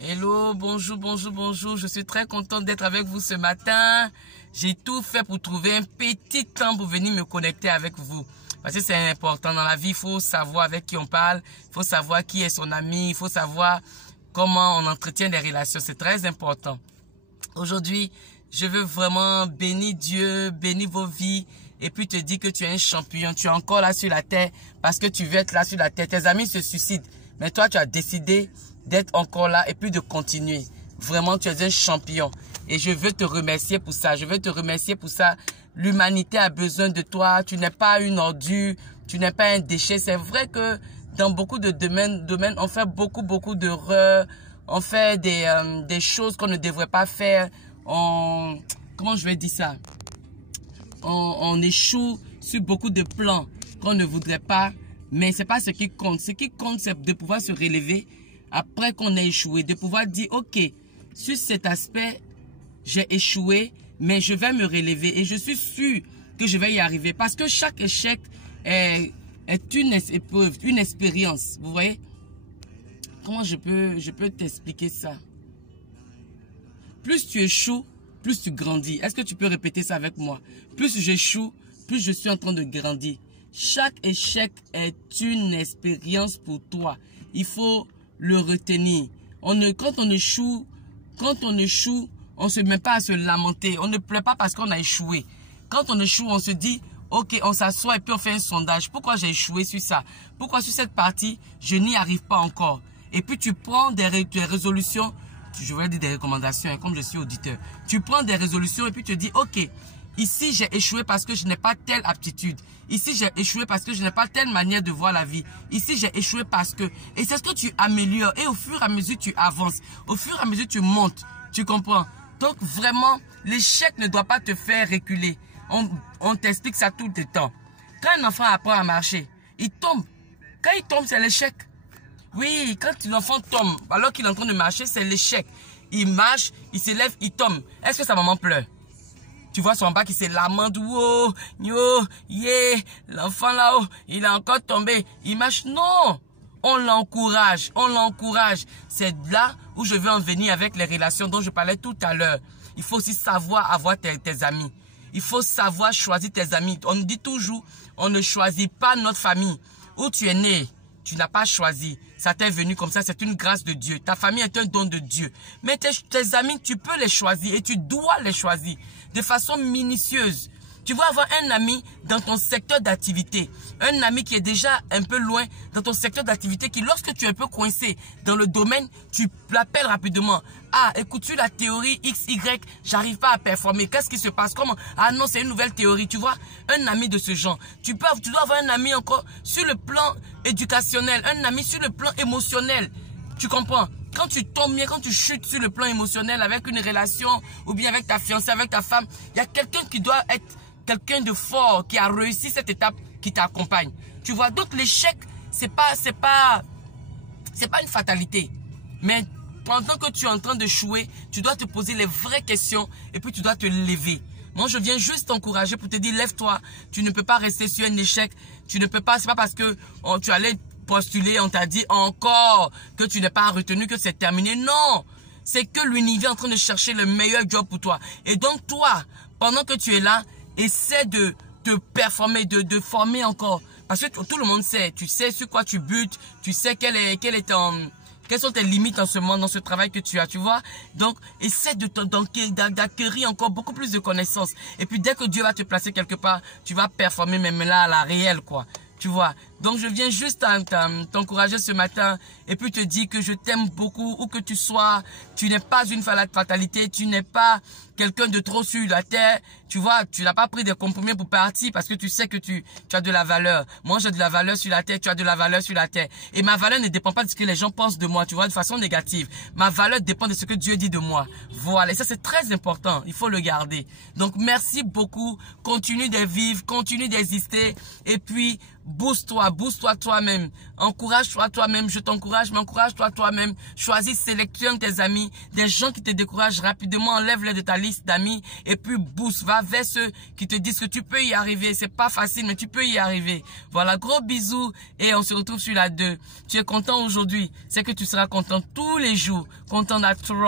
Hello, bonjour, bonjour, bonjour. Je suis très contente d'être avec vous ce matin. J'ai tout fait pour trouver un petit temps pour venir me connecter avec vous. Parce que c'est important dans la vie, il faut savoir avec qui on parle, il faut savoir qui est son ami, il faut savoir comment on entretient des relations. C'est très important. Aujourd'hui, je veux vraiment bénir Dieu, bénir vos vies et puis te dire que tu es un champion. Tu es encore là sur la terre parce que tu veux être là sur la terre. Tes amis se suicident, mais toi, tu as décidé d'être encore là et puis de continuer. Vraiment, tu es un champion. Et je veux te remercier pour ça. Je veux te remercier pour ça. L'humanité a besoin de toi. Tu n'es pas une ordure. Tu n'es pas un déchet. C'est vrai que dans beaucoup de domaines, on fait beaucoup d'erreurs. On fait des choses qu'on ne devrait pas faire. Comment je vais dire ça? On échoue sur beaucoup de plans qu'on ne voudrait pas. Mais c'est pas ce qui compte. Ce qui compte, c'est de pouvoir se relever après qu'on ait échoué. De pouvoir dire, ok, sur cet aspect, j'ai échoué, mais je vais me relever. Et je suis sûr que je vais y arriver. Parce que chaque échec est une épreuve, une expérience. Vous voyez? Comment je peux t'expliquer ça? Plus tu échoues, plus tu grandis. Est-ce que tu peux répéter ça avec moi? Plus j'échoue, plus je suis en train de grandir. Chaque échec est une expérience pour toi. Il faut le retenir. Quand on échoue, on ne se met pas à se lamenter. On ne pleure pas parce qu'on a échoué. Quand on échoue, on se dit, ok, on s'assoit et puis on fait un sondage. Pourquoi j'ai échoué sur ça? Pourquoi sur cette partie, je n'y arrive pas encore? Et puis tu prends des résolutions, je vais dire des recommandations, comme je suis auditeur. Tu prends des résolutions et puis tu te dis, ok, ici j'ai échoué parce que je n'ai pas telle aptitude. Ici j'ai échoué parce que je n'ai pas telle manière de voir la vie. Ici j'ai échoué parce que... Et c'est ce que tu améliores. Et au fur et à mesure tu avances. Au fur et à mesure tu montes. Tu comprends? Donc vraiment, l'échec ne doit pas te faire reculer. On t'explique ça tout le temps. Quand un enfant apprend à marcher, il tombe. Quand il tombe, c'est l'échec. Oui, quand l'enfant tombe, alors qu'il est en train de marcher, c'est l'échec. Il marche, il s'élève, il tombe. Est-ce que sa maman pleure? Tu vois son bas qui se lamente, wow, yo, yeah, l'enfant là-haut, il est encore tombé. Il marche, non. On l'encourage, on l'encourage. C'est là où je veux en venir avec les relations dont je parlais tout à l'heure. Il faut aussi savoir avoir tes amis. Il faut savoir choisir tes amis. On nous dit toujours, on ne choisit pas notre famille. Où tu es né, tu n'as pas choisi. Ça t'est venu comme ça, c'est une grâce de Dieu. Ta famille est un don de Dieu. Mais tes amis, tu peux les choisir et tu dois les choisir de façon minutieuse. Tu vas avoir un ami dans ton secteur d'activité. Un ami qui est déjà un peu loin dans ton secteur d'activité qui, lorsque tu es un peu coincé dans le domaine, tu l'appelles rapidement. Ah, écoute, sur la théorie X, Y, j'arrive pas à performer. Qu'est-ce qui se passe? Comment? Ah non, c'est une nouvelle théorie. Tu vois, un ami de ce genre. Tu dois avoir un ami encore sur le plan éducationnel, un ami sur le plan émotionnel. Tu comprends? Quand tu tombes bien, quand tu chutes sur le plan émotionnel avec une relation ou bien avec ta fiancée, avec ta femme, il y a quelqu'un qui doit être quelqu'un de fort, qui a réussi cette étape, qui t'accompagne. Tu vois, donc l'échec, c'est pas une fatalité. Mais pendant que tu es en train de échouer, tu dois te poser les vraies questions et puis tu dois te lever. Moi, je viens juste t'encourager pour te dire, lève-toi. Tu ne peux pas rester sur un échec. Tu ne peux pas, c'est pas parce que tu allais postuler, on t'a dit encore que tu n'es pas retenu, que c'est terminé. Non! C'est que l'univers est en train de chercher le meilleur job pour toi. Et donc, toi, pendant que tu es là, essaie de te performer, de former encore. Parce que tout le monde sait, tu sais sur quoi tu butes, tu sais quelles sont tes limites en ce moment, dans ce travail que tu as, tu vois. Donc, essaie d'acquérir encore beaucoup plus de connaissances. Et puis, dès que Dieu va te placer quelque part, tu vas performer même là, à la réelle, quoi. Tu vois. Donc, je viens juste t'encourager ce matin et puis te dire que je t'aime beaucoup, où que tu sois. Tu n'es pas une fatalité, tu n'es pas quelqu'un de trop sur la terre. Tu vois, tu n'as pas pris des compromis pour partir parce que tu sais que tu as de la valeur. Moi, j'ai de la valeur sur la terre, tu as de la valeur sur la terre. Et ma valeur ne dépend pas de ce que les gens pensent de moi, tu vois, de façon négative. Ma valeur dépend de ce que Dieu dit de moi. Voilà, et ça, c'est très important. Il faut le garder. Donc, merci beaucoup. Continue de vivre, continue d'exister. Et puis, booste-toi. toi, booste-toi toi-même. Encourage-toi toi-même. Je t'encourage, mais encourage-toi toi-même. Choisis, sélectionne tes amis. Des gens qui te découragent rapidement, enlève-les de ta liste d'amis. Et puis booste, va vers ceux qui te disent que tu peux y arriver. C'est pas facile, mais tu peux y arriver. Voilà, gros bisous. Et on se retrouve sur la 2. Tu es content aujourd'hui. C'est que tu seras content tous les jours. Content d'être trop.